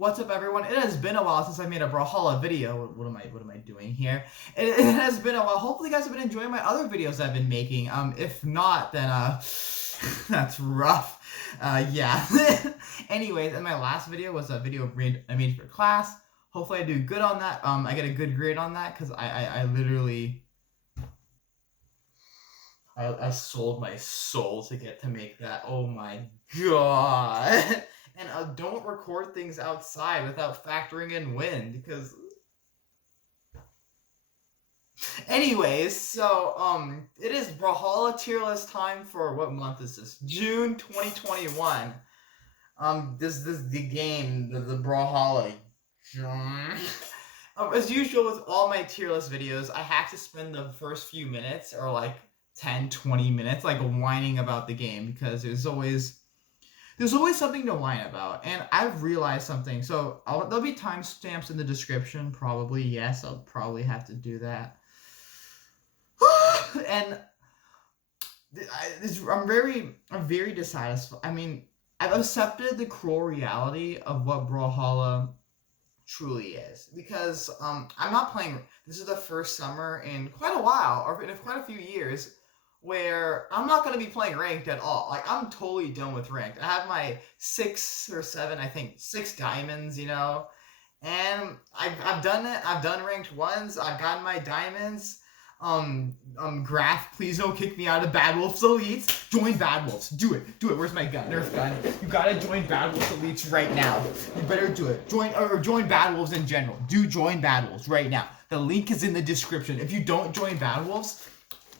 What's up, everyone? It has been a while since I made a Brawlhalla video. What am I doing here? It has been a while. Hopefully, you guys have been enjoying my other videos I've been making. If not, then that's rough. Yeah. Anyways, and my last video was a video I made for class. Hopefully, I do good on that. I get a good grade on that because I literally I sold my soul to get to make that. Oh my god. And don't record things outside without factoring in wind, because... Anyways, so, it is Brawlhalla tier list time for, what month is this? June 2021. This the game, the Brawlhalla. As usual with all my tier list videos, I have to spend the first few minutes, or like 10-20 minutes, like whining about the game, because there's always something to whine about, and I've realized something. So there'll be timestamps in the description, probably. Yes, I'll probably have to do that. And I'm very dissatisfied. I mean, I've accepted the cruel reality of what Brawlhalla truly is, because I'm not playing. This is the first summer in quite a while, or in quite a few years, where I'm not going to be playing ranked at all. Like, I'm totally done with ranked. I have my 6 or 7, I think, 6 diamonds, you know, and I've done it. I've done ranked ones. I've gotten my diamonds. Graph, please don't kick me out of Bad Wolf's Elites. Join Bad Wolves. Do it. Where's my gun? Nerf gun. You gotta join Bad Wolf's Elites right now. You better do it. Join Bad Wolves in general. Do join Bad Wolves right now. The link is in the description. If you don't join Bad Wolves,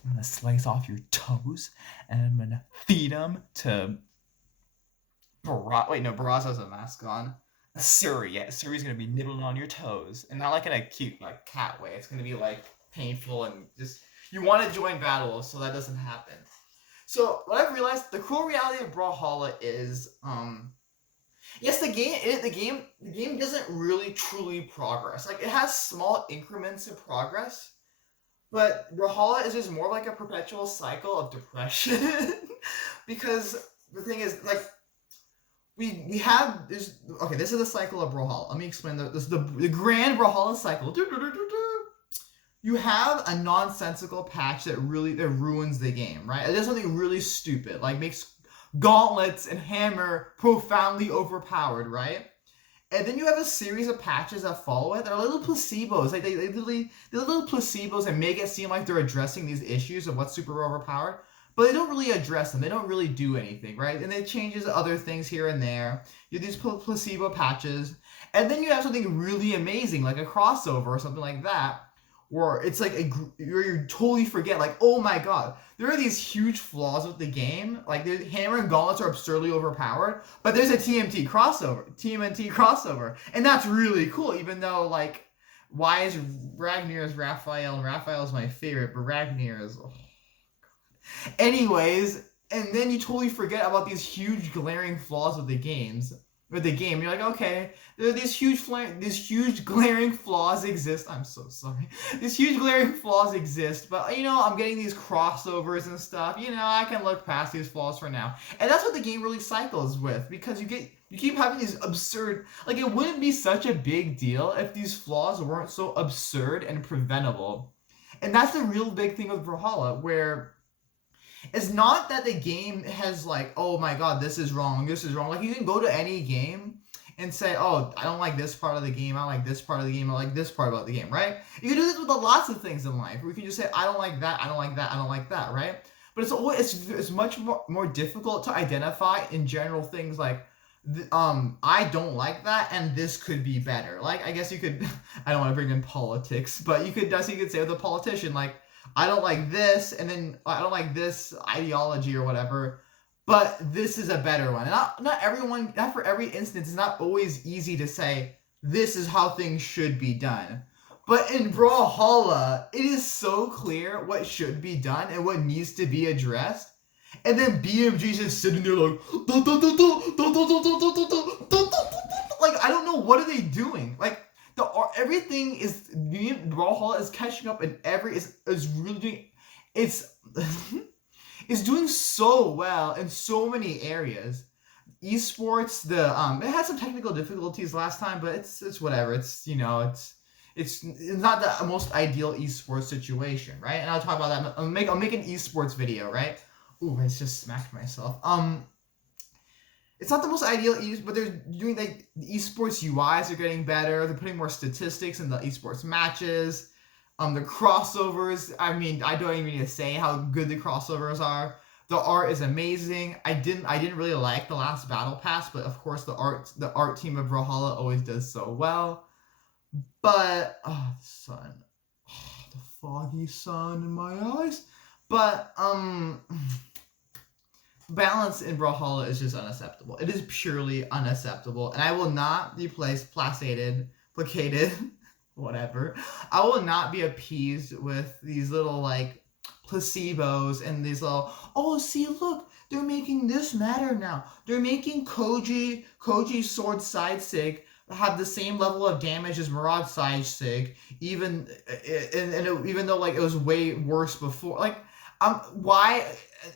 I'm gonna slice off your toes, and I'm gonna feed them to Barraz has a mask on. Suri, yeah, Suri's gonna be nibbling on your toes, and not like in a cute, like, cat way. It's gonna be like painful, and just, you want to join battles so that doesn't happen. So what I've realized, the cruel reality of Brawlhalla is, yes, the game doesn't really truly progress. Like, it has small increments of progress. But Brawlhalla is just more like a perpetual cycle of depression. Because the thing is, like, we have this. Okay, this is the cycle of Brawlhalla. Let me explain the grand Brawlhalla cycle. You have a nonsensical patch that ruins the game, right? It does something really stupid, like makes gauntlets and hammer profoundly overpowered, right? And then you have a series of patches that follow it. They're little placebos. Like, they're little placebos and make it seem like they're addressing these issues of what's super overpowered. But they don't really address them. They don't really do anything, right? And it changes other things here and there. You have these placebo patches. And then you have something really amazing, like a crossover or something like that, where it's like where you totally forget, like, oh my god, there are these huge flaws with the game. Like, the hammer and gauntlets are absurdly overpowered, but there's a TMT crossover, and that's really cool. Even though, like, why is Ragnar's Raphael, and Raphael's my favorite, but Ragnar is, oh god. Anyways, and then you totally forget about these huge glaring flaws with the game. You're like, okay, these huge glaring flaws exist. I'm so sorry. These huge glaring flaws exist, but, you know, I'm getting these crossovers and stuff. You know, I can look past these flaws for now. And that's what the game really cycles with, because you keep having these absurd, like, it wouldn't be such a big deal if these flaws weren't so absurd and preventable. And that's the real big thing with Brawlhalla, where it's not that the game has, like, oh my god, this is wrong. Like, you can go to any game and say, oh, I don't like this part of the game, I like this part of the game, I like this part about the game, right? You can do this with lots of things in life, where you can just say, I don't like that, I don't like that, I don't like that, right? But it's much more difficult to identify in general things like, I don't like that, and this could be better. Like, I guess you could, I don't want to bring in politics, but you could say with a politician, like, I don't like this, and then I don't like this ideology or whatever, but this is a better one. And not for every instance, it's not always easy to say, this is how things should be done. But in Brawlhalla, it is so clear what should be done and what needs to be addressed. And then BMG's just sitting there like, like, I don't know, what are they doing? Like, everything is, Brawlhalla is catching up, and is really doing, it's doing so well in so many areas esports, it had some technical difficulties last time, but it's whatever. It's it's not the most ideal esports situation, right? And I'll talk about that. I'll make an esports video, right? Ooh, I just smacked myself. It's not the most ideal, but they're doing like the esports UIs are getting better. They're putting more statistics in the esports matches. The crossovers. I mean, I don't even need to say how good the crossovers are. The art is amazing. I didn't really like the last battle pass, but of course the art team of Brawlhalla always does so well. But the sun, the foggy sun in my eyes. But balance in Brawlhalla is just unacceptable. It is purely unacceptable, and I will not be placated, whatever. I will not be appeased with these little like placebos and these little, oh, see, look, they're making this matter now. They're making Koji's sword side sig have the same level of damage as Murad's side sig, even though like it was way worse before. Like, why?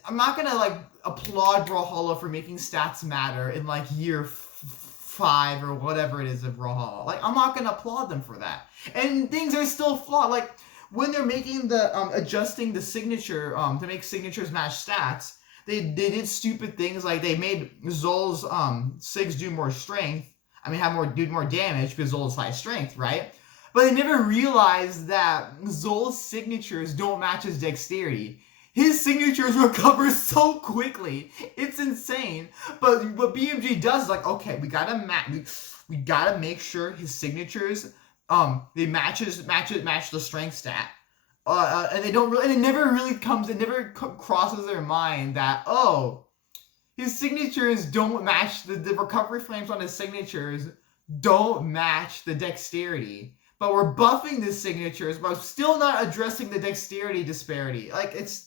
I'm not gonna like applaud Brawlhalla for making stats matter in like year 5 or whatever it is of Brawlhalla. Like, I'm not gonna applaud them for that. And things are still flawed. Like, when they're making the adjusting the signature to make signatures match stats, they did stupid things like they made Zol's sigs do more strength. I mean, do more damage because Zol's high strength, right? But they never realized that Zol's signatures don't match his dexterity. His signatures recover so quickly, it's insane. But what BMG does is like, okay, we gotta make sure his signatures they match the strength stat. And they don't really, and it never crosses their mind that, oh, his signatures don't match the recovery frames on his signatures don't match the dexterity. But we're buffing the signatures, but still not addressing the dexterity disparity. Like, it's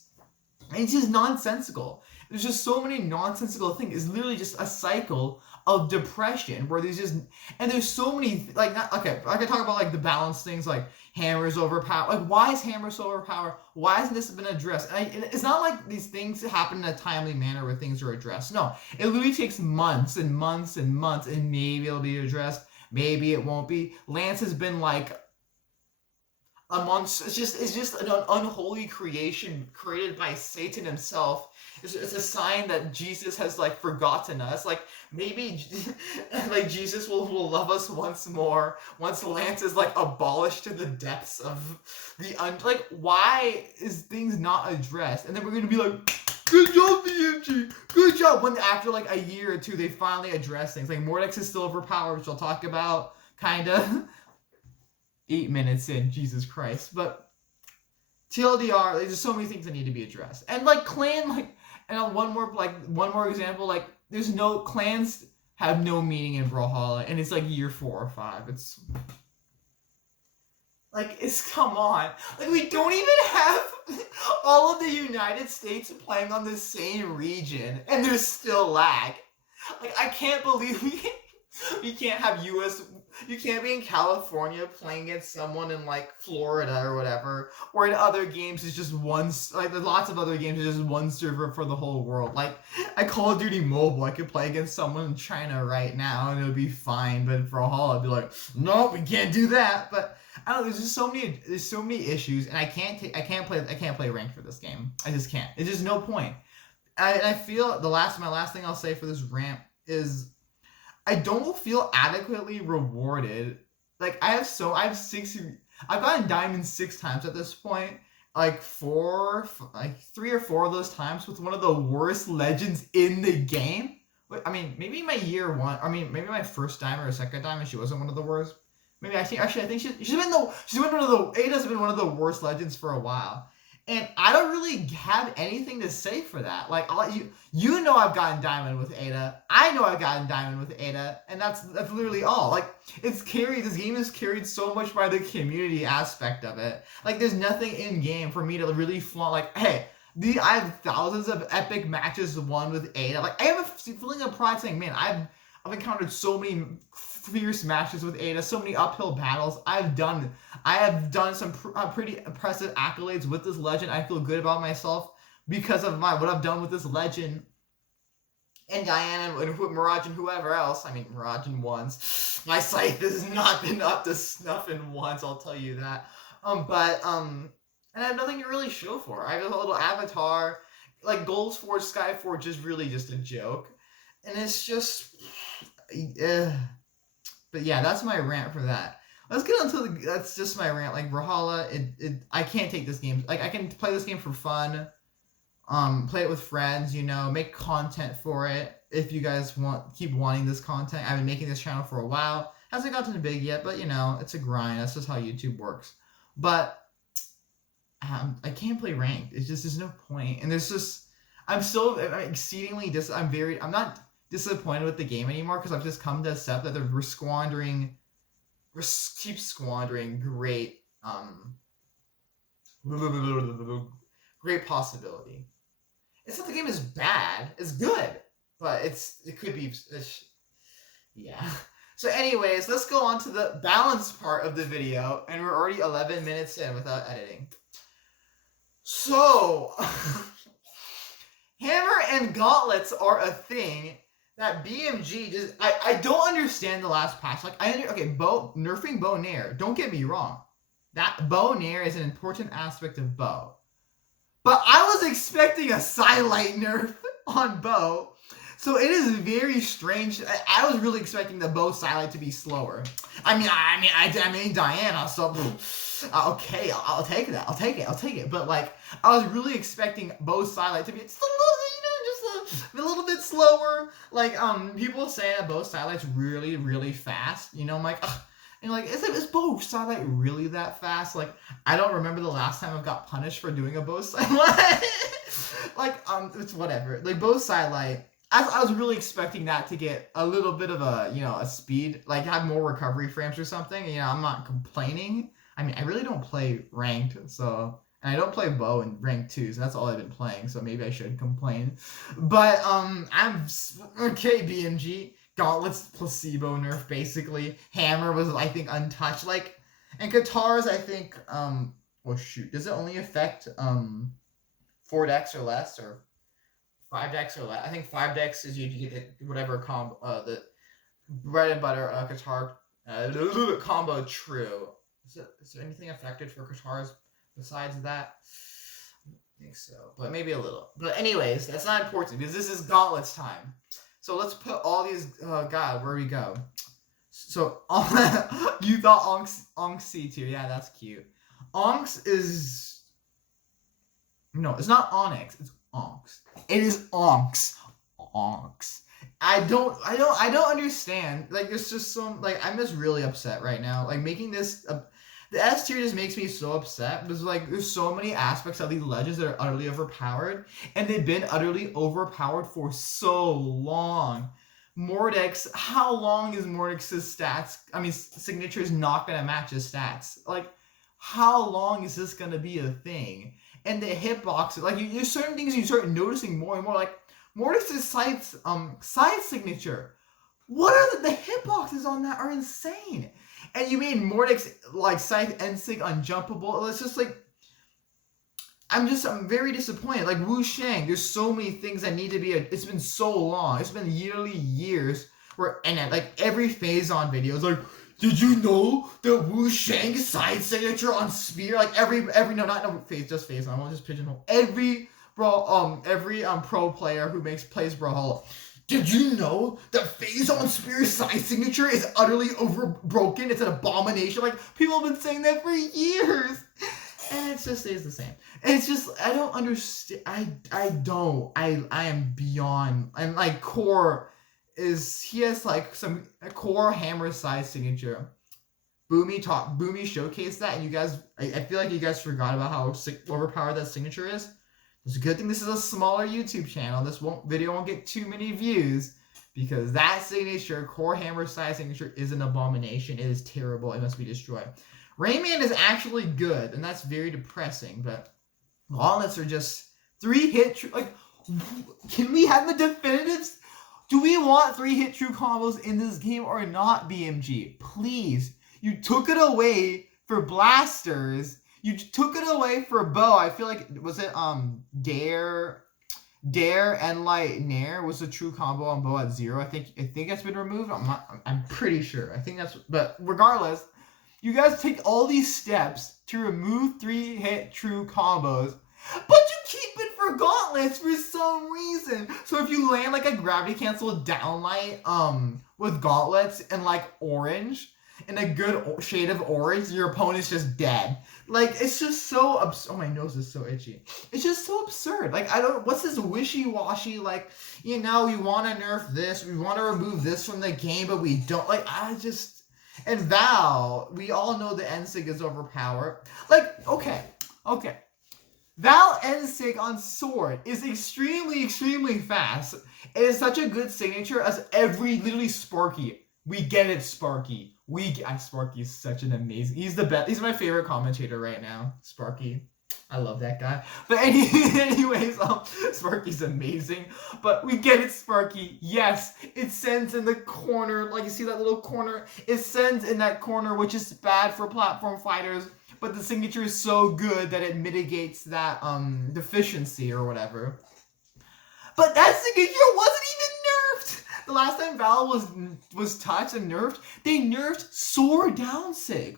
just nonsensical. There's just so many nonsensical things. It's literally just a cycle of depression where there's so many, like, I can talk about like the balance things, like hammers overpower. Like, why is hammer so overpowered? Why hasn't this been addressed? And it's not like these things happen in a timely manner where things are addressed. No, it literally takes months and months and months, and maybe it'll be addressed. Maybe it won't be. Lance has been like amongst, it's just an unholy creation created by Satan himself. It's a sign that Jesus has like forgotten us. Like, maybe like Jesus will love us once more once Lance is like abolished to the depths of the like, why is things not addressed? And then we're gonna be like, good job, BMG, good job, when after like a year or two they finally address things. Like, Mordex is still overpowered, which I'll talk about kinda 8 minutes in, Jesus Christ. But TLDR, there's just so many things that need to be addressed. And like clan, like, and one more example, like, there's no clans have no meaning in Brawlhalla, and it's like year 4 or 5. It's like, come on, like, we don't even have all of the United States playing on the same region, and there's still lag. Like, I can't believe we can't have you can't be in California playing against someone in like Florida or whatever, or in other games it's just one, like there's lots of other games, it's just one server for the whole world. Like, at Call of Duty Mobile, I could play against someone in China right now and it would be fine, but for Brawlhalla I'd be like, no, we can't do that. But I don't know, there's so many issues, and I can't play ranked for this game. I just can't. It's just no point. I feel my last thing I'll say for this rant is, I don't feel adequately rewarded. Like, I've gotten diamond 6 times at this point. Like 3 or 4 of those times with one of the worst legends in the game. I mean, maybe my year 1, I mean, maybe my first diamond or second diamond, she wasn't one of the worst. Maybe I think she's been one of the, Ada's been one of the worst legends for a while. And I don't really have anything to say for that. Like, you know I've gotten diamond with Ada. I know I've gotten diamond with Ada, and that's literally all. Like, this game is carried so much by the community aspect of it. Like, there's nothing in game for me to really flaunt. Like, hey, I have thousands of epic matches won with Ada. Like, I have a feeling of pride saying, man, I've encountered so many fierce matches with Ada, so many uphill battles. I have done some pretty impressive accolades with this legend. I feel good about myself because of what I've done with this legend. and Diana and Mirage and whoever else. I mean, Mirage and once. My scythe has not been up to snuff in once, I'll tell you that. And I have nothing to really show for. I have a little avatar. Like, Goals Forge, Skyforge is really just a joke. And it's just... But yeah, that's my rant for that. Let's get on to that's just my rant. Like, Brawlhalla, I can't take this game. Like, I can play this game for fun. Play it with friends, you know, make content for it. If you guys keep wanting this content. I've been making this channel for a while. Hasn't gotten big yet, but, you know, it's a grind. That's just how YouTube works. But I can't play ranked. It's just, there's no point. And there's just, I'm exceedingly I'm not disappointed with the game anymore, because I've just come to accept that we're keep squandering great, great possibility. It's not the game is bad. It's good, but it could be, yeah. So anyways, let's go on to the balance part of the video, and we're already 11 minutes in without editing. So, hammer and gauntlets are a thing that BMG just... I don't understand the last patch. Like, nerfing bow and arrow. Don't get me wrong. That bow and arrow is an important aspect of bow. But I was expecting a sidelight nerf on bow. So it is very strange. I was really expecting the bow sidelight to be slower. I mean Diana, so okay, I'll take that. I'll take it. But like, I was really expecting bow sidelight to be just a little bit slower. Like, people say that bow sidelight's really, really fast. You know, I'm like, ugh. And like, is bow sidelight really that fast? Like, I don't remember the last time I got punished for doing a bow sidelight. Like, it's whatever. Like, bow sidelight, I was really expecting that to get a little bit of a, you know, a speed, like have more recovery frames or something. You know, I'm not complaining. I mean, I really don't play ranked, so, and I don't play bow in rank 2, so that's all I've been playing, so maybe I should complain. But, okay, BMG. Gauntlets placebo nerf, basically. Hammer was, I think, untouched. Like, and Katars, I think, well, shoot, does it only affect, 4 decks or less, or 5 decks or less? I think 5 decks is you get whatever combo, the bread and butter, Katar, combo true. Is there anything affected for Katars besides that? I think so, but maybe a little. But anyways, that's not important, because this is Gauntlets time. So let's put all these, God, where do we go? So, you thought Onks C2, yeah, that's cute. Onks is, no, it's not Onyx, it's Onks. It is Onks. Onks. I don't understand, like, there's just some, like, I'm just really upset right now, like, making this, the S tier just makes me so upset, because, like, there's so many aspects of these legends that are utterly overpowered, and they've been utterly overpowered for so long. Mordex, how long is Mordex's stats, signature is not going to match his stats. Like, how long is this going to be a thing? And the hitbox, like, there's certain things you start noticing more and more, like, Mordex's scythe signature. What are the hitboxes on that are insane. And you made Mordex, like, Scythe N-Sig unjumpable. It's just, like, I'm very disappointed. Like, Wu Shang, there's so many things that need to be, it's been so long. It's been years where, and like, every phase-on video is like, did you know that Wu Shang's side signature on Spear, like, just phase-on, I won't just pigeonhole. Every pro player who plays Brawlhalla, did you know that phase-on Spear's side signature is utterly broken? It's an abomination. Like, people have been saying that for years. And it just stays the same. It's just, I don't understand. I am beyond. And, like, Core he has, like, a Core hammer size signature. Boomy showcased that, and you guys, I feel like you guys forgot about how overpowered that signature is. It's a good thing this is a smaller YouTube channel. This video won't get too many views, because that signature, Core hammer size signature, is an abomination. It is terrible. It must be destroyed. Rayman is actually good, and that's very depressing, but gauntlets are just 3-hit true. Like, can we have the definitives? Do we want 3-hit true combos in this game or not, BMG? Please. You took it away for blasters. You took it away for bow. I feel like, was it Dare? Dare and Light Nair was a true combo on Bow at 0. I think that's been removed. I'm pretty sure. I think that's, but regardless, you guys take all these steps to remove 3-hit true combos, but you keep it for gauntlets for some reason. So if you land like a gravity cancel downlight with gauntlets and like orange, in a good shade of orange, your opponent's just dead. Like, it's just so absurd. Oh, my nose is so itchy. It's just so absurd. Like, what's this wishy-washy, like, you know, we want to nerf this, we want to remove this from the game, but we don't. Like, and Val, we all know the NSIG is overpowered. Like, okay. Val NSIG on Sword is extremely, extremely fast. It is such a good signature as literally Sparky. We get it, Sparky. Sparky is such an amazing. He's the best. He's my favorite commentator right now, Sparky. I love that guy. But anyways, Sparky's amazing. But we get it, Sparky. Yes, it sends in the corner. Like, you see that little corner? It sends in that corner, which is bad for platform fighters. But the signature is so good that it mitigates that deficiency or whatever. But that signature wasn't even nerfed. The last time Val was touched and nerfed, they nerfed Sword down sig.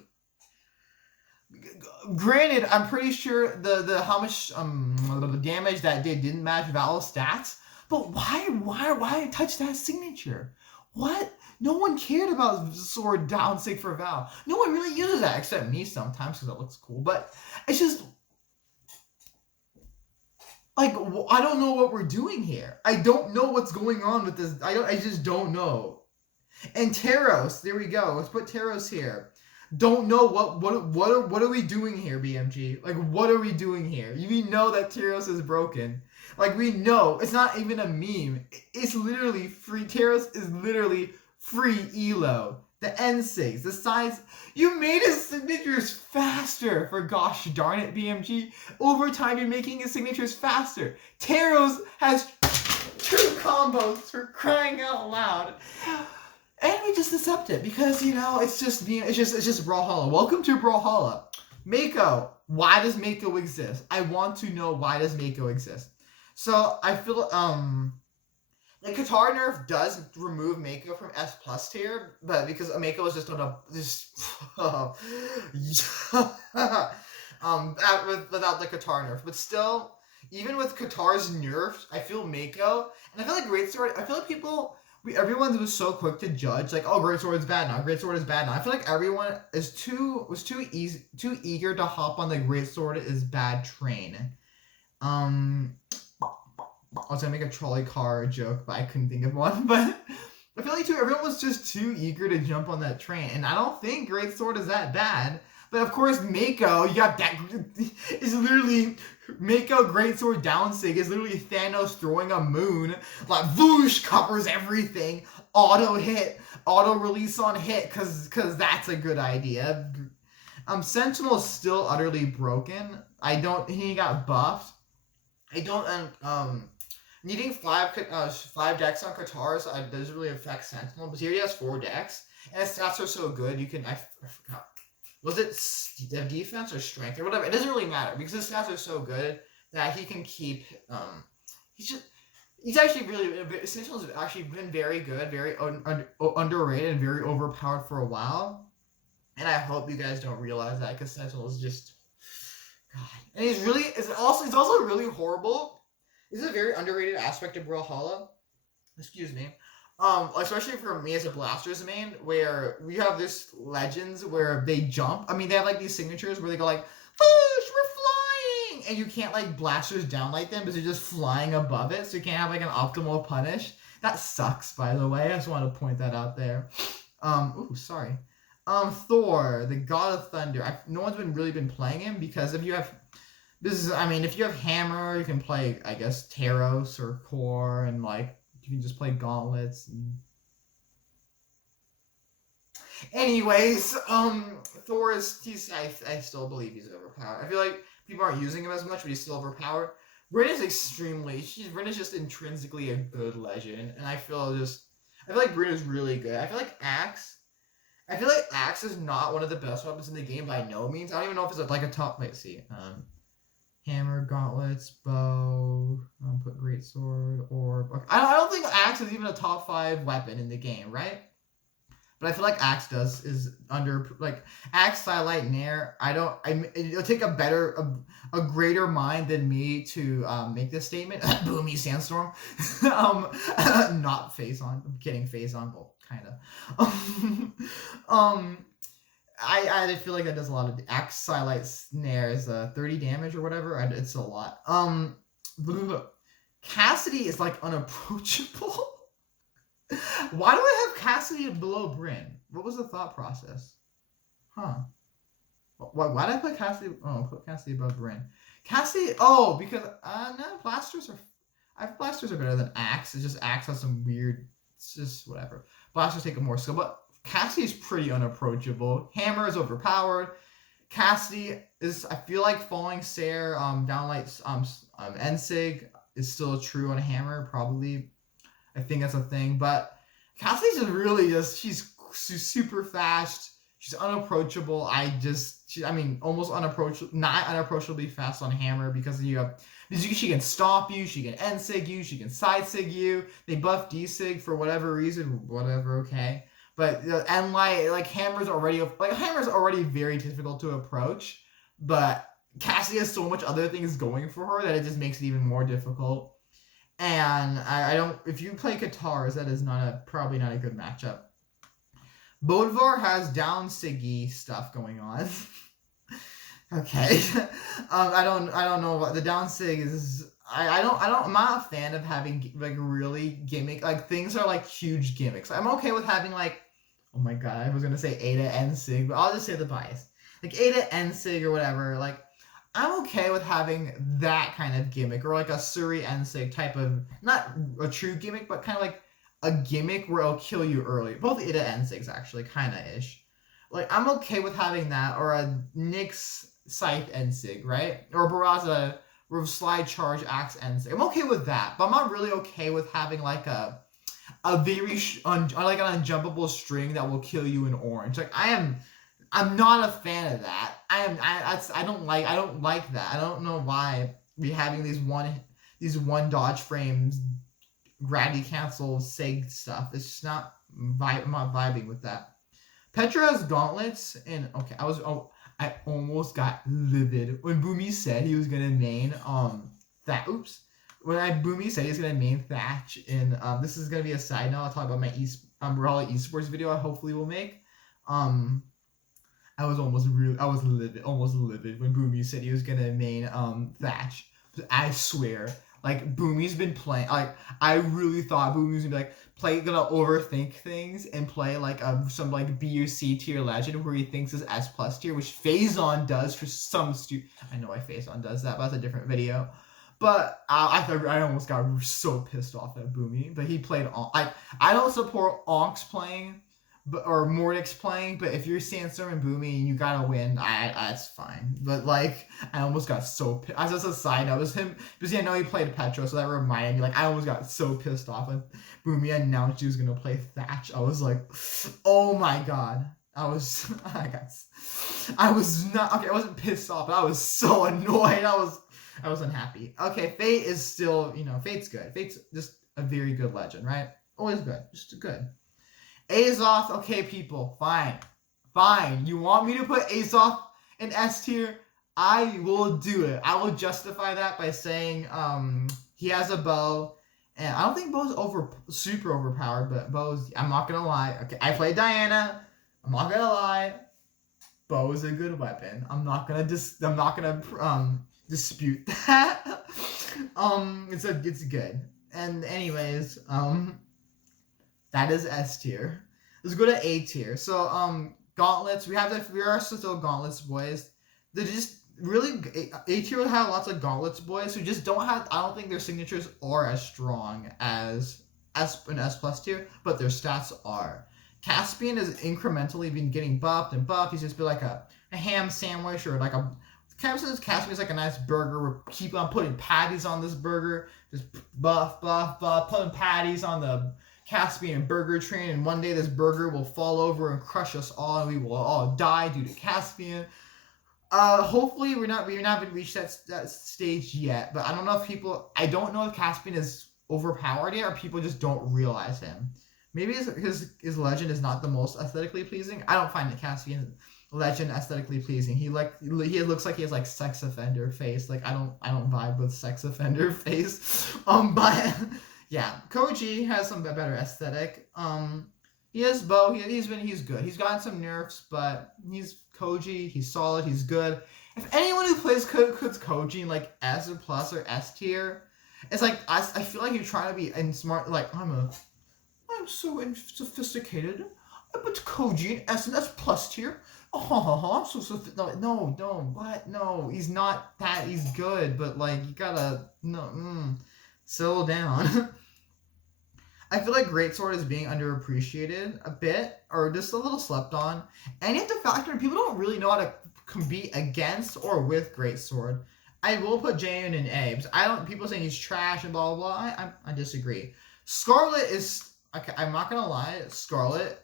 Granted, I'm pretty sure the how much damage that didn't match Val's stats. But why touch that signature? What? No one cared about Sword down sig for Val. No one really uses that except me sometimes because it looks cool. But it's just like, I don't know what we're doing here. I don't know what's going on with this. I just don't know. And Taros, there we go. Let's put Taros here. Don't know what are we doing here, BMG? Like, what are we doing here? We know that Taros is broken. Like, we know. It's not even a meme. It's literally free. Taros is literally free elo. The NSIGs, the size. You made his signatures faster, for gosh darn it, BMG. Over time, you're making his signatures faster. Taros has 2 combos, for crying out loud. And we just accept it because, you know, it's just Brawlhalla. Welcome to Brawlhalla. Mako. Why does Mako exist? I want to know, why does Mako exist? So I feel the Qatar nerf does remove Mako from S+ tier, but because Mako is just on a without the Qatar nerf. But still, even with Qatar's nerfs, I feel Mako, and I feel like Greatsword. I feel like everyone was so quick to judge, like, oh, Greatsword is bad now. Greatsword is bad now. I feel like everyone was too eager to hop on the Greatsword is bad train. I was gonna make a trolley car joke, but I couldn't think of one. But I feel like everyone was just too eager to jump on that train, and I don't think Greatsword is that bad. But of course, Mako, you got that is literally Mako Greatsword down sig is literally Thanos throwing a moon, like whoosh, covers everything, auto hit, auto release on hit, cause that's a good idea. Sentinel is still utterly broken. He got buffed. Needing 5 decks on Qatar doesn't really affect Sentinel, but he already has 4 decks, and his stats are so good. You can, I forgot, was it defense or strength or whatever? It doesn't really matter because his stats are so good that he can keep. He's actually really, Sentinel's actually been very good, very underrated, and very overpowered for a while. And I hope you guys don't realize that because Sentinel is just, God, and it's also really horrible. This is a very underrated aspect of Brawlhalla. Excuse me. Especially for me as a Blasters main, where we have this legends where they jump. I mean, they have like these signatures where they go like, "Whoosh, we're flying!" And you can't like Blasters downlight them because they're just flying above it, so you can't have like an optimal punish. That sucks, by the way. I just want to point that out there. Ooh, sorry. Thor, the God of Thunder. No one's really been playing him because if you have Hammer, you can play, I guess, Taros or Core, and like you can just play gauntlets. Anyways, Thor is I still believe he's overpowered. I feel like people aren't using him as much, but he's still overpowered. Bryn is just intrinsically a good legend, and I feel like Bryn is really good. I feel like Axe is not one of the best weapons in the game by no means. I don't even know if it's like a top. Let's see. Hammer, gauntlets, bow, put greatsword, orb. Okay. I don't think axe is even a top 5 weapon in the game, right? But I feel like axe is under like axe, Silite, nair. It'll take a greater mind than me to make this statement. Boomy sandstorm. Not phase on. I'm kidding. Phase on. Well, kind of. I feel like that does a lot of axe, Silite, snare is 30 damage or whatever. It's a lot. Cassidy is like unapproachable. Why do I have Cassidy below Bryn? What was the thought process? Huh. Why did I put Cassidy? Oh, put Cassidy above Bryn. Cassidy. Oh, because no, blasters are. I have blasters are better than axe. It's just axe has some weird. It's just whatever. Blasters take a more skill, but Cassidy is pretty unapproachable. Hammer is overpowered. Cassidy is. I feel like falling Sair, downlight, Ensig is still true on Hammer probably. I think that's a thing, but Cassidy's just really she's super fast. She's unapproachable. Almost unapproachable, not unapproachably fast on Hammer because she can stomp you, she can Ensig you, she can side sig you. They buff D-sig for whatever reason, whatever, okay. But Hammer's already very difficult to approach, but Cassidy has so much other things going for her that it just makes it even more difficult. And I don't. If you play guitars, that is probably not a good matchup. Bodvar has down Siggy stuff going on. Okay, I don't know what the down Sig is. I'm not a fan of having like really gimmick things are like huge gimmicks. I'm okay with having like, oh my god, I was gonna say Ada Ensig, but I'll just say the bias like Ada Ensig or whatever like. I'm okay with having that kind of gimmick or like a Suri Ensig type of, not a true gimmick, but kind of like a gimmick where it'll kill you early. Both Ida Ensigs actually, kind of ish. Like, I'm okay with having that or a Nyx Scythe Ensig, right? Or a Barraza Slide Charge Axe Ensig. I'm okay with that, but I'm not really okay with having like a very, like an unjumpable string that will kill you in orange. Like, I'm not a fan of that. I don't like that. I don't know why we having these one dodge frames, gravity cancel sig stuff. It's just I'm not vibing with that. Petra has gauntlets and okay, I almost got livid when Boomy said he was gonna main Boomy said he's gonna main Thatch in this is gonna be a side note. I'll talk about my Brawlhalla esports video I hopefully will make. I was almost livid when Boomy said he was gonna main Thatch. I swear, like Boomy's been playing. Like I really thought Boomy was gonna be gonna overthink things and play like some like B or C tier legend where he thinks is S+ tier, which Phazon does for some I know why Phazon does that, but that's a different video. But I almost got so pissed off at Boomy. But he played I don't support Onks playing. Or Mordix playing, but if you're Sandstorm and Boomy and you gotta win, that's fine. But like, I almost got so pissed. As a side note, it was him because I know he played Petra, so that reminded me. Like, I almost got so pissed off when Boomy announced he was gonna play Thatch. I was like, oh my god. I was not okay. I wasn't pissed off, but I was so annoyed. I was unhappy. Okay, Fate is still, Fate's good. Fate's just a very good legend, right? Always good, just good. Azoth, okay, people, fine. You want me to put Azoth in S tier? I will do it. I will justify that by saying he has a bow, and I don't think bow's super overpowered, but bow's, I'm not gonna lie. Okay, I played Diana. I'm not gonna lie. Bow is a good weapon. I'm not gonna dispute that. It's good. And anyways, that is S tier. Let's go to A tier. So gauntlets. We are still gauntlets boys. They're just really A tier would have lots of gauntlets boys who just don't have. I don't think their signatures are as strong as an S+ tier, but their stats are. Caspian has incrementally been getting buffed and buffed. He's just been like a ham sandwich or like a. Caspian is like a nice burger. We keep on putting patties on this burger. Just buff, putting patties on the Caspian burger train, and one day this burger will fall over and crush us all, and we will all die due to Caspian. Hopefully we're not reached that stage yet, but I don't know if Caspian is overpowered yet, or people just don't realize him. Maybe his legend is not the most aesthetically pleasing. I don't find the Caspian legend aesthetically pleasing. He looks like he has like sex offender face. Like I don't vibe with sex offender face. But yeah, Koji has some better aesthetic. He has Bo. He's good. He's gotten some nerfs, but he's Koji. He's solid. He's good. If anyone who plays Koji in like S or plus or S tier, it's like I feel like you're trying to be smart. Like I'm so sophisticated. I put Koji in S and S plus tier. Oh, I'm so sophisticated. No, what? No, he's not that. He's good, but like you gotta settle down. I feel like Greatsword is being underappreciated a bit, or just a little slept on. And you have to factor in, people don't really know how to compete against or with Greatsword. I will put Jay in an A, because people saying he's trash and blah, blah, blah. I disagree. Scarlet is, okay, I'm not going to lie, Scarlet,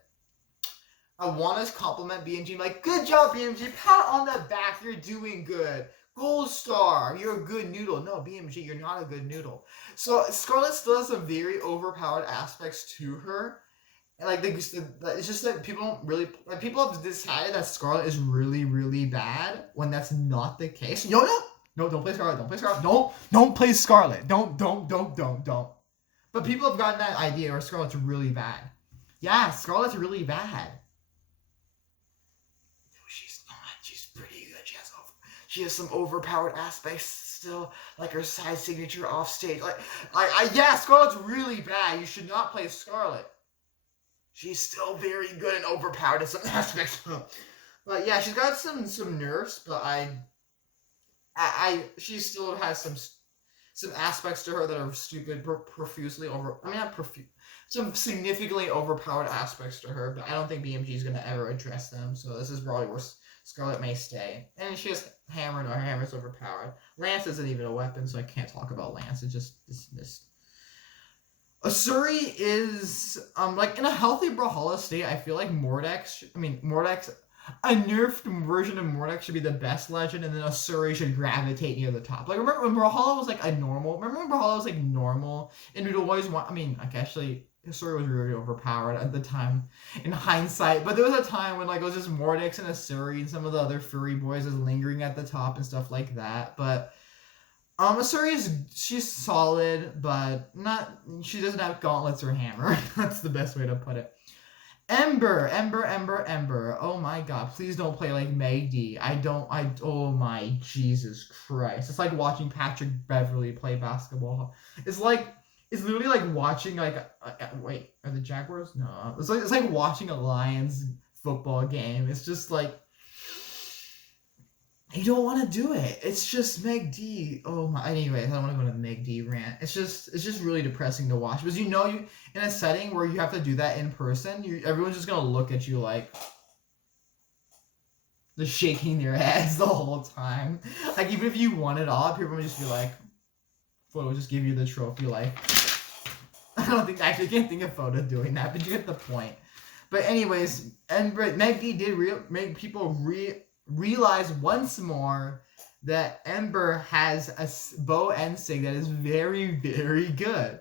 I want to compliment BMG, like, good job, BMG, pat on the back, you're doing good. Gold star, you're a good noodle. No, BMG, you're not a good noodle. So Scarlet still has some very overpowered aspects to her. And like it's just that people don't really people have decided that Scarlet is really, really bad when that's not the case. No, don't play Scarlet. Don't play Scarlet. Don't play Scarlet. Don't. But people have gotten that idea where Scarlet's really bad. Yeah, Scarlet's really bad. She has some overpowered aspects still, like her side signature off stage. Yeah, Scarlet's really bad. You should not play Scarlet. She's still very good and overpowered in some aspects. But yeah, she's got some nerfs, but she still has some aspects to her that are stupid, some significantly overpowered aspects to her, but I don't think BMG is going to ever address them, so this is probably where Scarlet may stay. And she has Hammer, and her Hammer's overpowered. Lance isn't even a weapon, so I can't talk about Lance. It's just dismissed. Asuri is, like, in a healthy Brawlhalla state, I feel like Mordex, a nerfed version of Mordex should be the best legend, and then Asuri should gravitate near the top. Like, remember when Brawlhalla was, like, normal? And we'd always want, actually, Asuri was really overpowered at the time, in hindsight. But there was a time when, like, it was just Mordex and Asuri and some of the other furry boys just lingering at the top and stuff like that. But Asuri she's solid, but she doesn't have gauntlets or hammer. That's the best way to put it. Ember. Oh my god, please don't play like Magdi. Oh my Jesus Christ. It's like watching Patrick Beverly play basketball. It's literally like watching wait, are the Jaguars? No. It's like watching a Lions football game. It's just like, you don't want to do it. It's just Meg D. Oh my. Anyways, I don't want to go to Meg D rant. It's just really depressing to watch, because you in a setting where you have to do that in person, everyone's just gonna look at you like, just shaking their heads the whole time. Like, even if you won it all, people would just be like, Photo just give you the trophy. Like, I can't think of Photo doing that, but you get the point. But anyways, Meg D did make people realize once more that Ember has a bow and sig that is very, very good.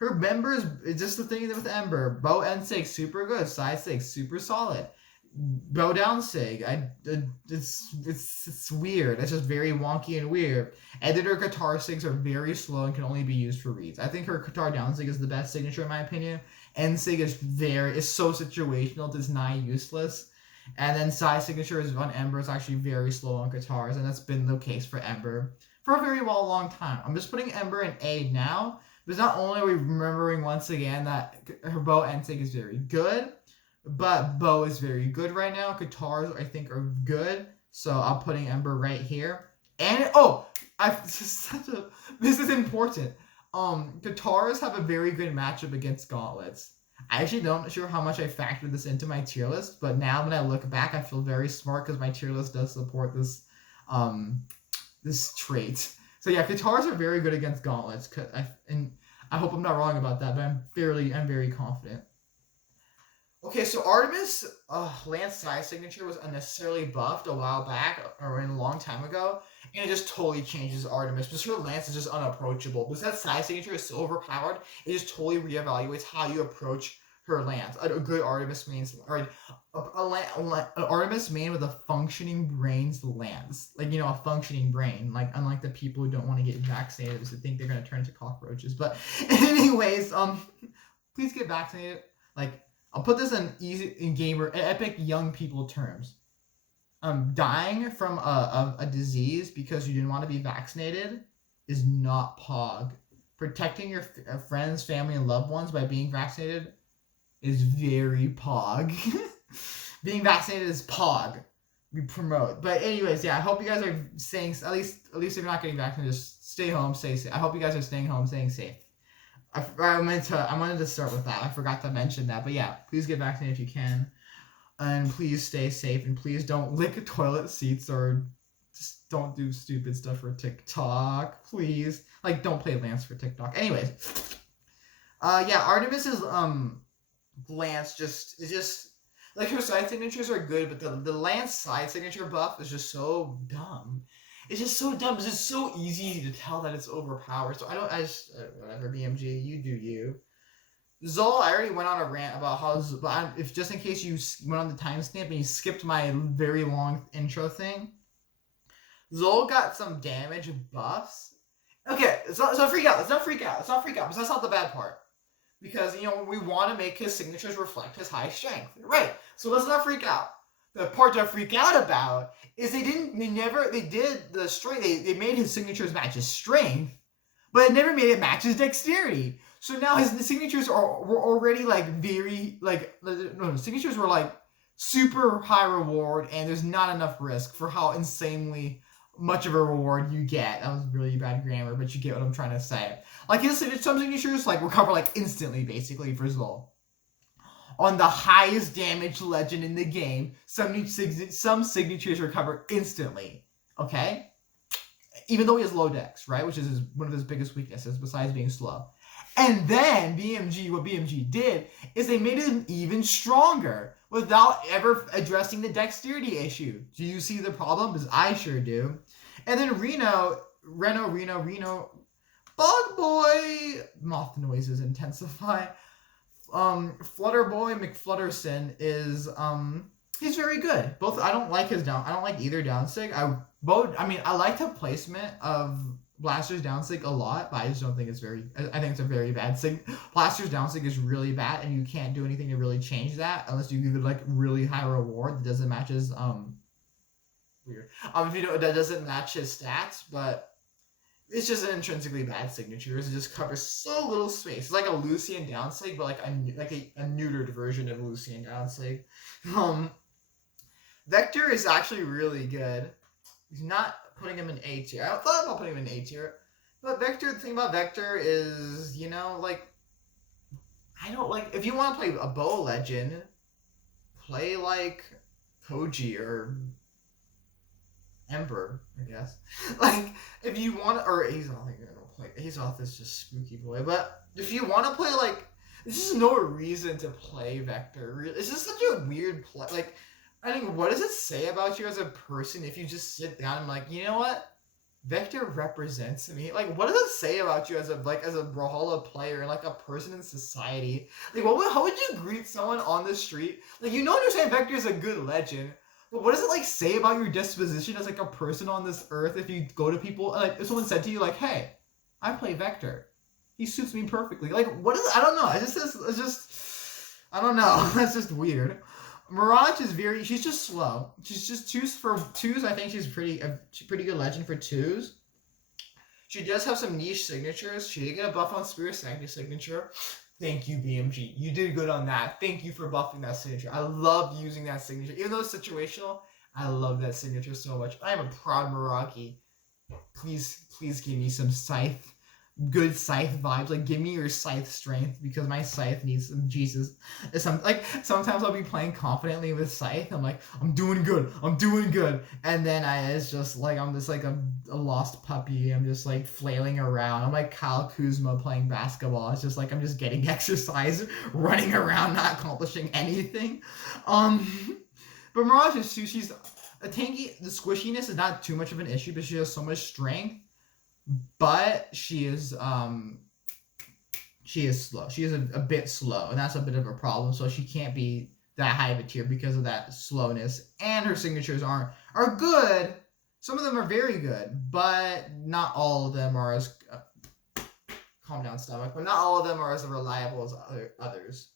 Her members, just the thing with Ember, bow and sig super good, side sig super solid, bow down sig, it's weird. It's just very wonky and weird. Editor guitar sigs are very slow and can only be used for reads. I think her guitar down sig is the best signature in my opinion. End sig is so situational, it's nigh useless. And then side signatures on Ember is actually very slow on guitars, and that's been the case for Ember for a very long time. I'm just putting Ember in A now, because not only are we remembering once again that her bow and sig is very good, but bow is very good right now. Guitars, I think, are good, so I'm putting Ember right here. And this is important. Guitars have a very good matchup against gauntlets. I actually don't sure how much I factored this into my tier list, but now when I look back, I feel very smart because my tier list does support this this trait. So yeah, guitars are very good against gauntlets, and I hope I'm not wrong about that, but I'm very confident. Okay, so Artemis Lance side signature was unnecessarily buffed a while back or a long time ago, and it just totally changes Artemis. Because her Lance is just unapproachable. Because that side signature is so overpowered, it just totally reevaluates how you approach her Lance. A good Artemis main, or an Artemis main with a functioning brain's Lance, like a functioning brain. Like unlike the people who don't want to get vaccinated because they think they're gonna turn into cockroaches. But anyways, please get vaccinated. Like I'll put this in gamer epic young people terms. Dying from a disease because you didn't want to be vaccinated is not pog. Protecting your friends, family, and loved ones by being vaccinated is very pog. Being vaccinated is pog. We promote. But anyways, yeah, I hope you guys are staying, at least if you're not getting vaccinated, just stay home, stay safe. I hope you guys are staying home, staying safe. I wanted to start with that. I forgot to mention that. But yeah, please get vaccinated if you can. And please stay safe. And please don't lick toilet seats or just don't do stupid stuff for TikTok. Please. Like, don't play Lance for TikTok. Anyways. Yeah, Artemis's Lance is just like her side signatures are good, but the Lance side signature buff is just so dumb. It's just so dumb. It's just so easy to tell that it's overpowered. So whatever, BMG, you do you. Zol, I already went on a rant about how, but if just in case you went on the timestamp and you skipped my very long intro thing, Zol got some damage buffs. Okay, it's not freak out. Let's not freak out. Because that's not the bad part. Because, we want to make his signatures reflect his high strength. Right. So let's not freak out. The part to freak out about is they did the strength, they made his signatures match his strength, but it never made it match his dexterity. So now the signatures were already signatures were like super high reward, and there's not enough risk for how insanely much of a reward you get. That was really bad grammar, but you get what I'm trying to say. Like some signatures recover instantly, basically, for Zol. On the highest damage legend in the game, some signatures recover instantly. Okay? Even though he has low dex, right? Which is one of his biggest weaknesses, besides being slow. And then what BMG did is they made him even stronger without ever addressing the dexterity issue. Do you see the problem? Because I sure do. And then Reno, Bug Boy, moth noises intensify. Flutterboy McFlutterson is he's very good. I don't like either down sig. I like the placement of Blaster's down sig a lot, but I just don't think I think it's a very bad sig. Blaster's down sig is really bad, and you can't do anything to really change that unless you give it really high reward that doesn't match his weird. That doesn't match his stats, but it's just an intrinsically bad signature. It just covers so little space. It's like a Lucian downsig, but a neutered version of Lucian downsig. Vector is actually really good. He's not putting him in A tier. I thought about putting him in A tier, but Vector. The thing about Vector is, I don't if you want to play a bow legend, play Koji or Emperor, I guess. If you want, or Azoth, I don't play. Azoth is just spooky boy. But if you want to play, there's just no reason to play Vector. It's just such a weird play. I think, what does it say about you as a person if you just sit down and you know what? Vector represents me. What does it say about you as a Brawlhalla player and a person in society? How would you greet someone on the street? Understand Vector is a good legend. But what does it say about your disposition as a person on this earth if you go to people if someone said to you hey, I play Vector, he suits me perfectly. What is it? I don't know. I don't know. That's just weird. Mirage is she's just slow. She's just twos. I think she's pretty good legend for twos. She does have some niche signatures. She did get a buff on Spirit signature. Thank you, BMG. You did good on that. Thank you for buffing that signature. I love using that signature. Even though it's situational, I love that signature so much. I am a proud Meraki. Please give me some Scythe good scythe vibes. Like, give me your scythe strength because my scythe needs some Jesus. Sometimes I'll be playing confidently with scythe. I'm like, I'm doing good, and then it's just like I'm just like a lost puppy. I'm just like flailing around. I'm like Kyle Kuzma playing basketball. It's just like I'm just getting exercise, running around, not accomplishing anything. But Mirage is she's a tanky. The squishiness is not too much of an issue, but she has so much strength. But she is slow. She is a bit slow, and that's a bit of a problem. So she can't be that high of a tier because of that slowness. And her signatures are good. Some of them are very good, but not all of them are as calm down, stomach. But not all of them are as reliable as others.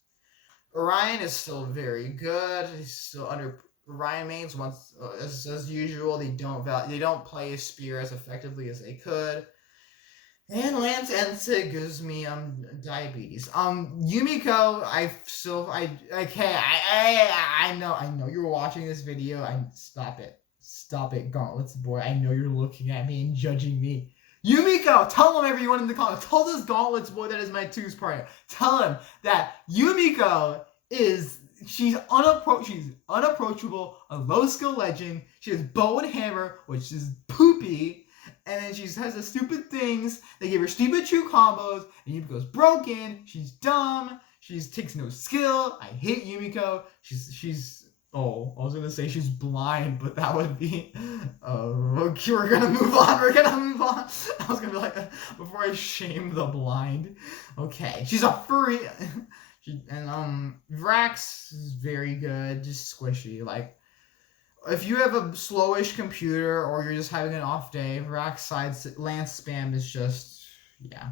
Orion is still very good. He's still under. Orion mains once as usual. They don't play Spear as effectively as they could. And Lance Ensig gives me diabetes. Yumiko, I know you're watching this video. Stop it, gauntlets boy. I know you're looking at me and judging me. Yumiko, tell everyone in the comments. Tell this gauntlets boy that is my twos partner. Tell him that Yumiko is. She's unapproachable, a low skill legend. She has bow and hammer, which is poopy, and then she has the stupid things. They give her stupid true combos, and Yumiko's broken. She's dumb. She takes no skill. I hate Yumiko. She's. Oh, I was gonna say she's blind, but that would be. Okay, we're gonna move on. I was gonna be like, before I shame the blind. Okay, she's a furry. Vrax is very good, just squishy. Like, if you have a slowish computer or you're just having an off day, Vrax Lance spam is just, yeah.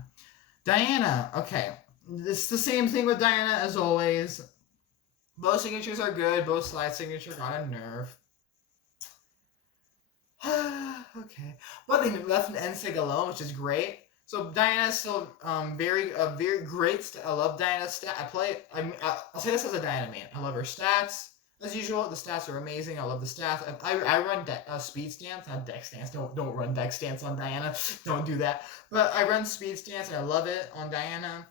Diana, okay. It's the same thing with Diana as always. Both signatures are good. Both slide signature got a nerf. Okay. But they left Ensig alone, which is great. So Diana's still very great. I love Diana's stat. I'll say this as a Diana main. I love her stats as usual. The stats are amazing. I love the stats. I run speed stance, not dex stance. Don't run dex stance on Diana. Don't do that. But I run speed stance and I love it on Diana.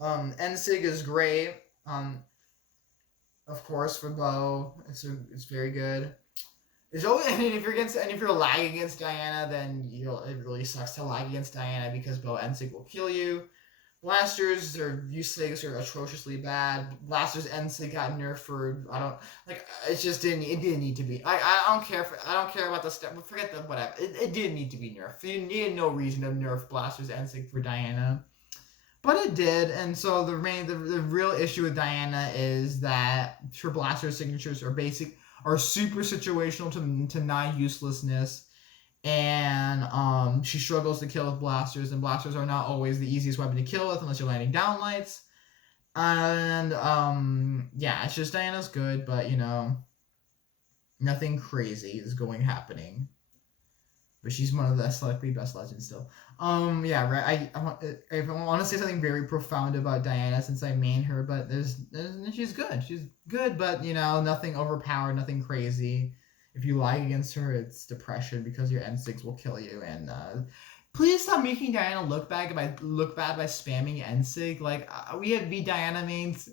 Ensig is great. Of course for bow, it's very good. There's always, and if you're lagging against Diana, then it really sucks to lag against Diana because bow Ensig will kill you. Blasters, their U-Sigs are atrociously bad. Blasters Ensig got nerfed for it didn't need to be. I don't care about the step. Forget the whatever. It didn't need to be nerfed. You needed no reason to nerf Blasters Ensig for Diana. But it did, and so the real issue with Diana is that her blaster signatures are super situational to nigh uselessness, and she struggles to kill with blasters, and blasters are not always the easiest weapon to kill with unless you're landing downlights. And yeah, it's just Diana's good, but nothing crazy is happening. But she's one of the likely best legends still. Yeah, right. I want to say something very profound about Diana since I main her, but she's good. She's good, but nothing overpowered, nothing crazy. If you lag against her, it's depression because your N6 will kill you. And please stop making Diana look bad by spamming N6. Like we have Diana mains.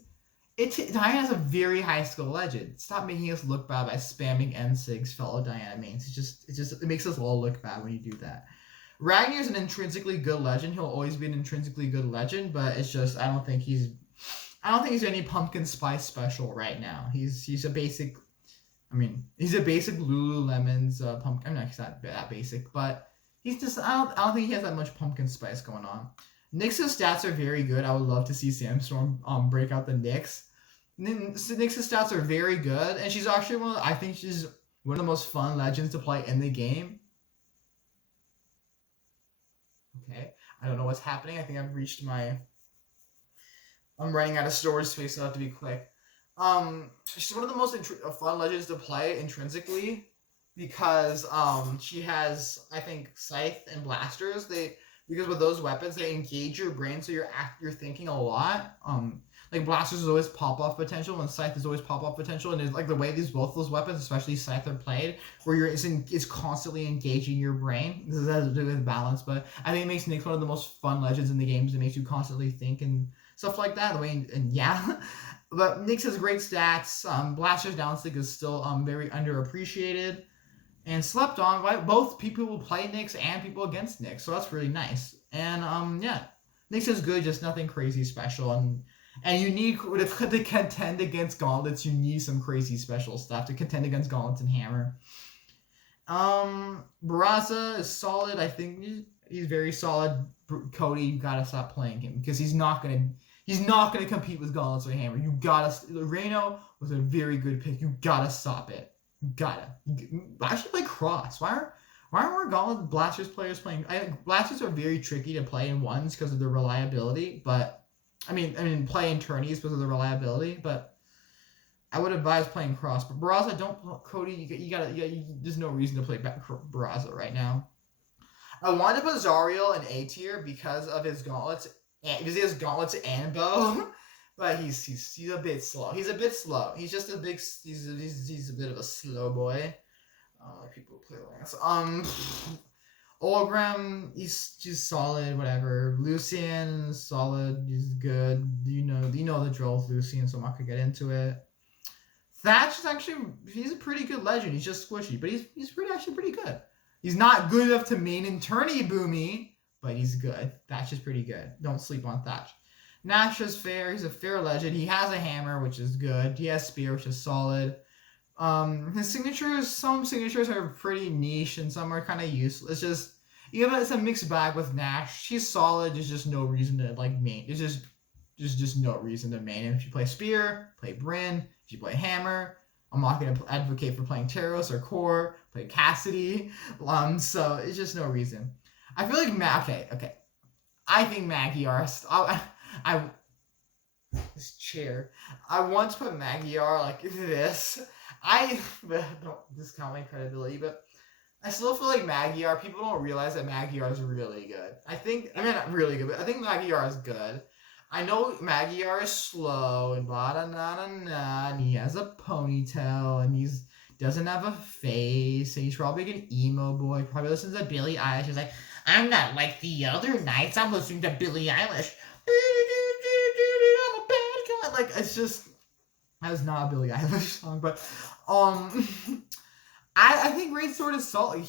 Diana's a very high skill legend. Stop making us look bad by spamming N6 fellow Diana mains. It makes us all look bad when you do that. Ragnar's an intrinsically good legend. He'll always be an intrinsically good legend, but it's just I don't think he's any pumpkin spice special right now. He's a basic. I mean, he's a basic Lululemon's pumpkin. I mean, he's not that basic, but he's just I don't think he has that much pumpkin spice going on. Nyx's stats are very good. I would love to see Samstorm break out the Nyx. Nyx's stats are very good, and she's actually she's one of the most fun legends to play in the game. Okay, I don't know what's happening. I think I've reached I'm running out of storage space, so I have to be quick. She's one of the most fun legends to play intrinsically because she has, I think, Scythe and Blasters. Because with those weapons, they engage your brain, so you're thinking a lot. Like Blasters is always pop-off potential, and Scythe is always pop-off potential, and it's like the way both those weapons, especially Scythe, are played, where it's constantly engaging your brain. This has to do with balance, but I think it makes Nyx one of the most fun legends in the games. It makes you constantly think and stuff like that. The way and yeah. But Nyx has great stats. Blaster's downstick is still very underappreciated and slept on by both people who play Nyx and people against Nyx. So that's really nice. And yeah, Nyx is good, just nothing crazy special. And you need to contend against gauntlets. You need some crazy special stuff to contend against gauntlets and hammer. Barraza is solid. I think he's very solid. Cody, you gotta stop playing him because he's not gonna compete with gauntlets or hammer. You gotta. Reno was a very good pick. You gotta stop it. You gotta. Actually play cross. Why aren't more gauntlet blasters players playing? Blasters are very tricky to play in ones because of their reliability. But I mean play in tourneys because of the reliability. But I would advise playing cross. But Barraza, don't Cody. You gotta. There's no reason to play Barraza right now. I wanted to put Zariel in A tier because of his gauntlets. Because he has gauntlets and bow, but he's a bit slow. He's a bit slow. He's just a big. He's a bit of a slow boy. People play Lance. Olgram, he's solid. Whatever. Lucian, solid. He's good. You know the drill with Lucian, so I'm not gonna get into it. Thatch is he's a pretty good legend. He's just squishy, but he's actually pretty good. He's not good enough to main in tourney boomy. But he's good. Thatch is pretty good. Don't sleep on Thatch. Nash is fair. He's a fair legend. He has a hammer, which is good. He has spear, which is solid. His signatures, some signatures are pretty niche and some are kind of useless. It's just, it's a mixed bag with Nash. He's solid. There's just no reason to main. There's just no reason to main him. If you play spear, play Bryn. If you play hammer, I'm not going to advocate for playing Taros or Core. Play Cassidy. So it's just no reason. I feel like okay. I think Magyar. This chair. I want to put Magyar like this. Don't discount my credibility, but I still feel like Magyar. People don't realize that Magyar is really good. Not really good, but I think Magyar is good. I know Magyar is slow and blah da na na na, and he has a ponytail and he's doesn't have a face, and he's probably like an emo boy. Probably listens to Billie Eilish. He's like, I'm not like the other nights. I'm listening to Billie Eilish. I'm a bad guy. Like, it's just, that's not a Billie Eilish song, but I think Greatsword is solid.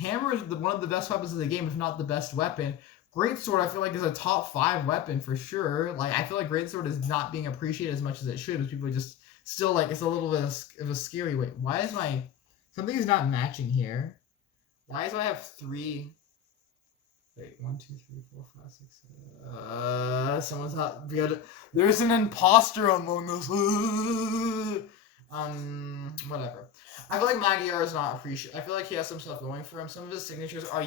Hammer is one of the best weapons of the game, if not the best weapon. Greatsword, I feel like, is a top 5 weapon for sure. Like, I feel like Greatsword is not being appreciated as much as it should, as people are just still like, it's a little bit of a scary. Wait, why is something is not matching here? Why do I have 3? Wait, 1, 2, 3, 4, 5, 6, 7. Someone's not good. There's an imposter among us. Whatever. I feel like Magyar is not appreciated. I feel like he has some stuff going for him. Some of his signatures are,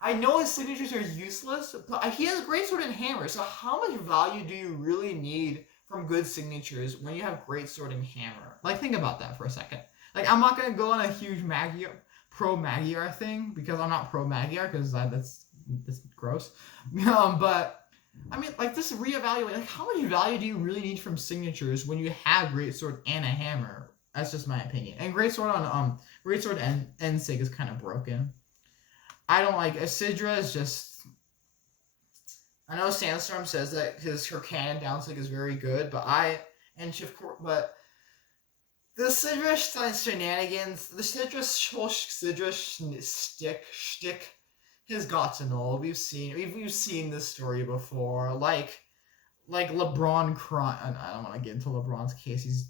I know his signatures are useless, but he has Greatsword and Hammer. So how much value do you really need from good signatures when you have Greatsword and Hammer? Like, think about that for a second. Like, I'm not gonna go on a huge pro Magyar thing because I'm not pro Magyar because that's gross. But I mean, like, just reevaluate. Like, how much value do you really need from signatures when you have Greatsword and a Hammer? That's just my opinion. And Greatsword on Greatsword and Sig is kind of broken. I don't like Isidra. Is just, I know Sandstorm says that her cannon downsig is very good, but the Sidra shenanigans, the Sidra stick has gotten old. We've seen this story before. Like LeBron crying. I don't want to get into LeBron's case. He's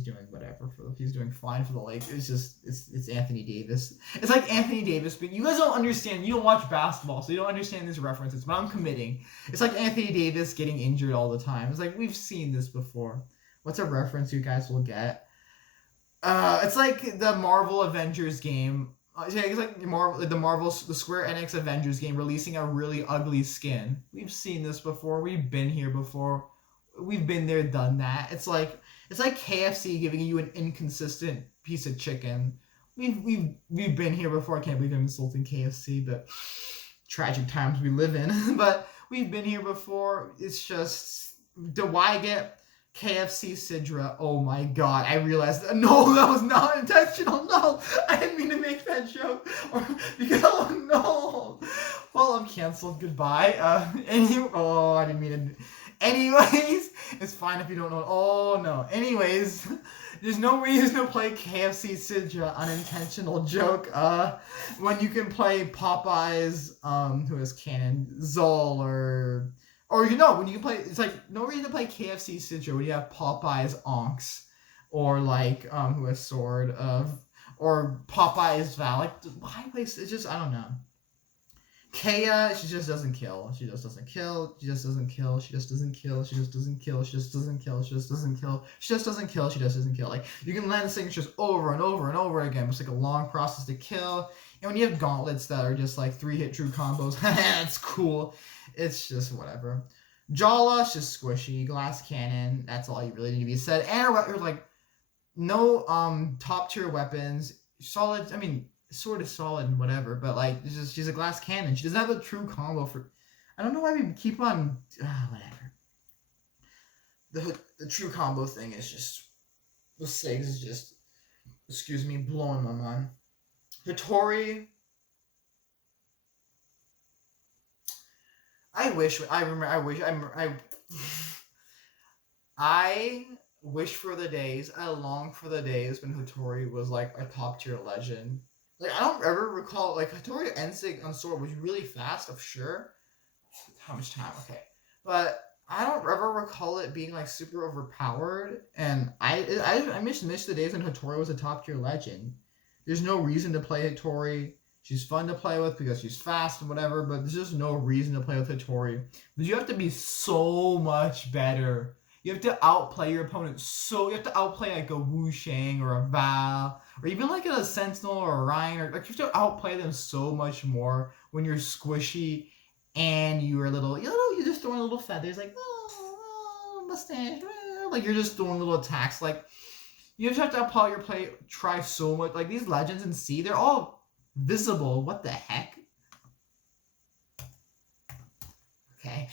doing whatever. He's doing fine for the Lakers. It's Anthony Davis. It's like Anthony Davis, but you guys don't understand. You don't watch basketball, so you don't understand these references. But I'm committing. It's like Anthony Davis getting injured all the time. It's like we've seen this before. What's a reference you guys will get? It's like the Marvel Avengers game. It's like the Square Enix Avengers game releasing a really ugly skin. We've seen this before. We've been here before. We've been there, done that. It's like KFC giving you an inconsistent piece of chicken. We've been here before. I can't believe I'm insulting KFC, but tragic times we live in. But we've been here before. It's just do I get KFC Sidra? Oh my god, I realized that. No, that was not intentional. No, I didn't mean to make that joke. Because, oh no. Well, I'm canceled. Goodbye. Oh, I didn't mean to. Anyways, it's fine if you don't know. Oh no. Anyways, there's no reason to play KFC Sidra. Unintentional joke. When you can play Popeyes, who is canon, Zol, or you know, when you can play, it's like no reason to play KFC Sidra when you have Popeyes Onks, or like who has Sword or Popeyes Val. Like why play? It's just I don't know. Kaya, she just doesn't kill. She just doesn't kill. She just doesn't kill. She just doesn't kill. She just doesn't kill. She just doesn't kill. She just doesn't kill. She just doesn't kill. She just doesn't kill. Like you can land the signatures over and over and over again. It's like a long process to kill. And when you have gauntlets that are just like 3-hit true combos, it's cool. It's just whatever. Jawla's just squishy. Glass cannon. That's all you really need to be said. And her like no top tier weapons. Solid. I mean. Sort of solid and whatever, but like she's a glass cannon. She doesn't have a true combo for. I don't know why we keep on whatever. The true combo thing is just the Sigs is just excuse me blowing my mind. Hattori. I wish for the days. I long for the days when Hattori was like a top tier legend. Like, I don't ever recall, like, Hattori Ensig on Sword was really fast, I'm sure. How much time? Okay. But I don't ever recall it being, like, super overpowered. And I miss the days when Hattori was a top-tier legend. There's no reason to play Hattori. She's fun to play with because she's fast and whatever, but there's just no reason to play with Hattori. But you have to be so much better. You have to outplay your opponent you have to outplay like a Wu Shang or a Val, or even like a Sentinel or a Ryan, or like you have to outplay them so much more when you're squishy and you're you're just throwing little feathers like, oh, mustache, like you're just throwing little attacks. Like you just have to outplay your play, try so much. Like these legends in C, they're all visible. What the heck? Okay.